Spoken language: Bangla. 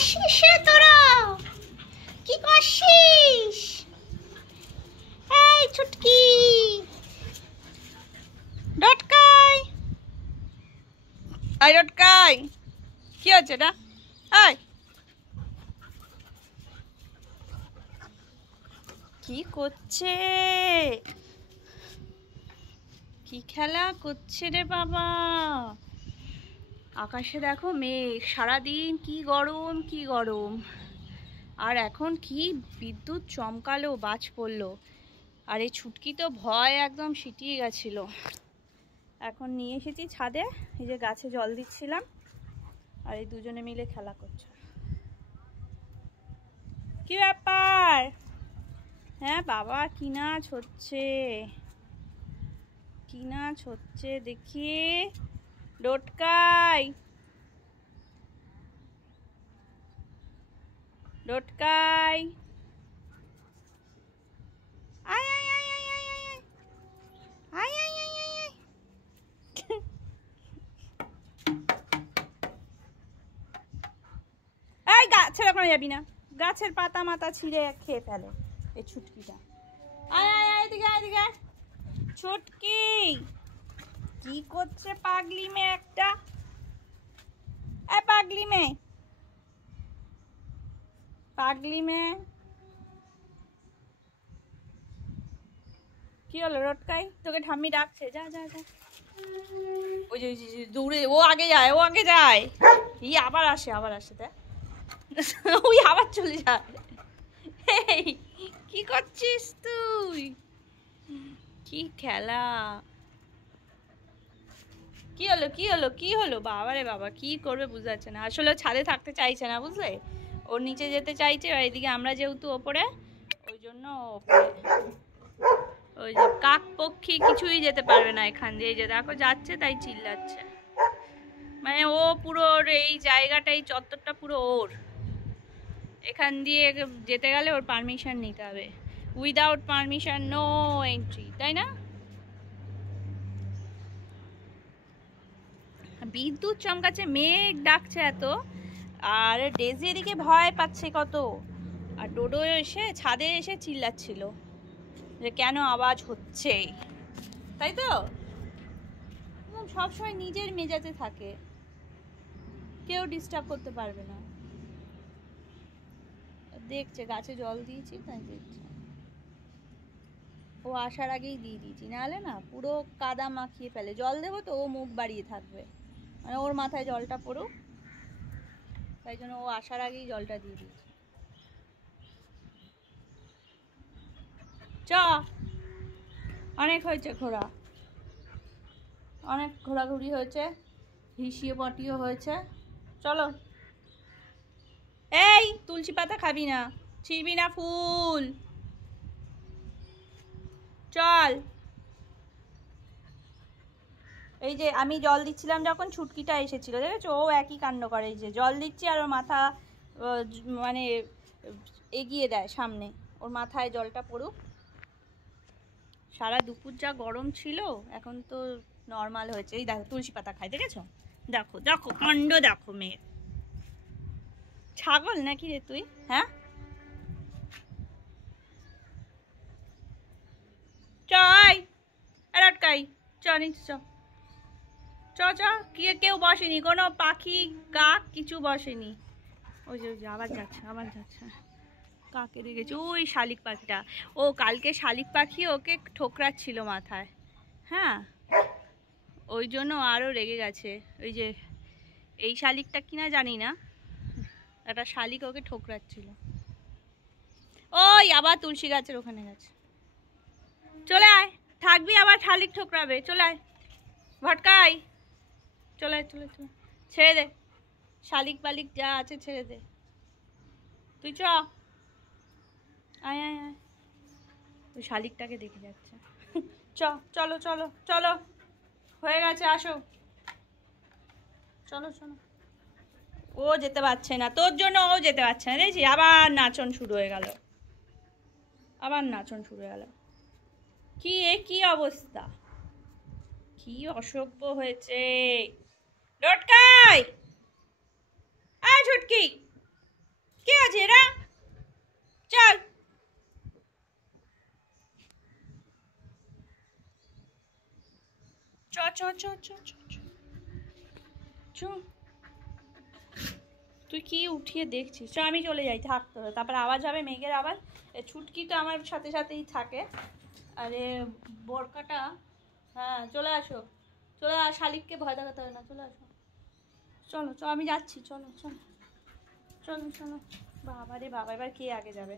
করছিস রে তোরা? কি করছিস? এই ছুটকি ডটকাই, আই ডটকাই, কি হচ্ছে এটা? আয়, কি করছে? কি খেলা করছে রে বাবা? আকাশে দেখো মেঘ, সারাদিন কি গরম কি গরম, আর এখন কি বিদ্যুৎ চমকালো, বাজ পড়লো। আর এই ছুটকি তো ভয় একদম সিটিয়ে গেছিল। এখন নিয়ে এসেছি ছাদে, এই যে গাছে জল দিচ্ছিলাম, আর এই দুজনে মিলে খেলা করছে। কি ব্যাপার? হ্যাঁ বাবা, কি নাচ হচ্ছে? কি নাচ হচ্ছে দেখি? ডটকাই, ডটকাই, আয় আয় আয় আয় আয় আয় আয় আয় আয়। এই গাছের ওখানে যাবি না, গাছের পাতা মাতা ছিঁড়ে খেয়ে ফেলে এই ছুটকিটা। আয় আয় আয় এদিকে, এদিকে ছুটকি। কি করছে পাগলি মেয়ে একটা? পাগলি মেয়ে, পাগলি মেয়ে, কি হলো রটকাই? তোকে ঠাম্মি ডাকছে, যা যা যা। ওই যে দৌড়ে ও আগে যায়, ও আগে যায়। ই আবার আসে, আবার আসে, দেখ ওই আবার চলে যায়। এই কি করছিস তুই? কি খেলা? কি হলো কি হলো কি হলো? বাবা রে বাবা, কি করবে বুঝতে পারছে না। আসলে ছাদে থাকতে চাইছে না, বুঝলে? ওর নিচে যেতে চাইছে, আর এদিকে আমরা যেহেতু ওপরে, ওই জন্য ওই যে কাক পক্ষী কিছুই যেতে পারবে না এখান দিয়ে। যে দেখো যাচ্ছে তাই চিল্লাচ্ছে, মানে ও পুরো এই জায়গাটা, এই চত্বরটা পুরো ওর। এখান দিয়ে যেতে গেলে ওর পারমিশন নিতে হবে। উইদাউট পারমিশন নো এন্ট্রি, তাই না? বিদ্যুৎ চমকাচ্ছে, মেঘ ডাকছে এত, আর ডেজি এদিকে ভয় পাচ্ছে কত। আর ডোডো এসে ছাদে এসে চিল্লাচ্ছিল যে কেন আওয়াজ হচ্ছে, তাই তো? সবসময় নিজের মেজাজে থাকে, কেউ ডিস্টার্ব করতে পারবে না। দেখছে গাছে জল দিয়েছি তাই দেখছে। ও আসার আগেই দিয়ে দিয়েছি, নাহলে না পুরো কাদা মাখিয়ে ফেলে। জল দেবো তো ও মুখ বাড়িয়ে থাকবে, মানে ওর মাথায় জলটা পড়ুক, তাই জন্য ও আসার আগেই জলটা দিয়ে দিয়েছি। চ, অনেক হয়েছে ঘোরা, অনেক ঘোরাঘুরি হয়েছে, হিসিয়ে পটিও হয়েছে, চলো। এই তুলসী পাতা খাবি না, ছিঁড়বি না ফুল, চল। এই যে আমি জল দিচ্ছিলাম যখন ছুটকিটা এসেছিল, দেখেছো? ও একই কাণ্ড করে, এই যে জল দিচ্ছি আর ওর মাথা মানে এগিয়ে দেয় সামনে, ওর মাথায় জলটা পড়ুক। সারা দুপুর যা গরম ছিল, এখন তো নর্মাল হয়েছে। এই দেখো তুলসী পাতা খায়, দেখেছো? দেখো দেখো কাণ্ড, দেখো মেয়ের। ছাগল নাকি রে তুই? হ্যাঁ, চয় আটকাই, চ নিচে চ, চ চ। কেউ বসেনি, কোনো পাখি কাক কিছু বসেনি। ওই যে ওই যে আবার যাচ্ছে, আবার যাচ্ছে। কাকে দেখেছি? ওই শালিক পাখিটা। ও কালকে শালিক পাখি ওকে ঠোকরাচ্ছিল মাথায়, হ্যাঁ, ওই জন্য আরও রেগে গেছে। ওই যে এই শালিকটা কিনা জানি না, একটা শালিক ওকে ঠোকরাচ্ছিল। ওই আবার তুলসী গাছের ওখানে গেছে। চলে আয়, থাকবি আবার শালিক ঠোকরাবে, চলে আয় ভটকাই, চলে আয়, চলে চলে, ছেড়ে দে শালিক পালিক যা আছে, ছেড়ে দে, তুই চ, আয় আয় আয়। ওই শালিকটাকে দেখে যাচ্ছে। চ, চলো চলো চলো, হয়ে গেছে, আসো, চলো চলো। ও যেতে পারছে না, তোর জন্য ও যেতে পারছে না, দেখছি আবার নাচন শুরু হয়ে গেল, আবার নাচন শুরু হয়ে গেল। কি কি অবস্থা, কি অসভ্য হয়েছে। ডটকাই, আয় ছুটকি, কে আছে এরা? চল চ চ চ চ চ চ চ। তুই কি উঠিয়ে দেখছিস? চ আমি চলে যাই, থাকতে হবে, তারপর আওয়াজ হবে, মেঘের আওয়াজ। ছুটকি তো আমার সাথে সাথেই থাকে। আরে বরকাটা, হ্যাঁ চলে আসো, চলে আস, শালিককে ভয় দেখাতে হবে না, চলে আসো। চলো চ, আমি যাচ্ছি, চলো চলো চলো চলো। বাবা রে বাবা, এবার কে আগে যাবে?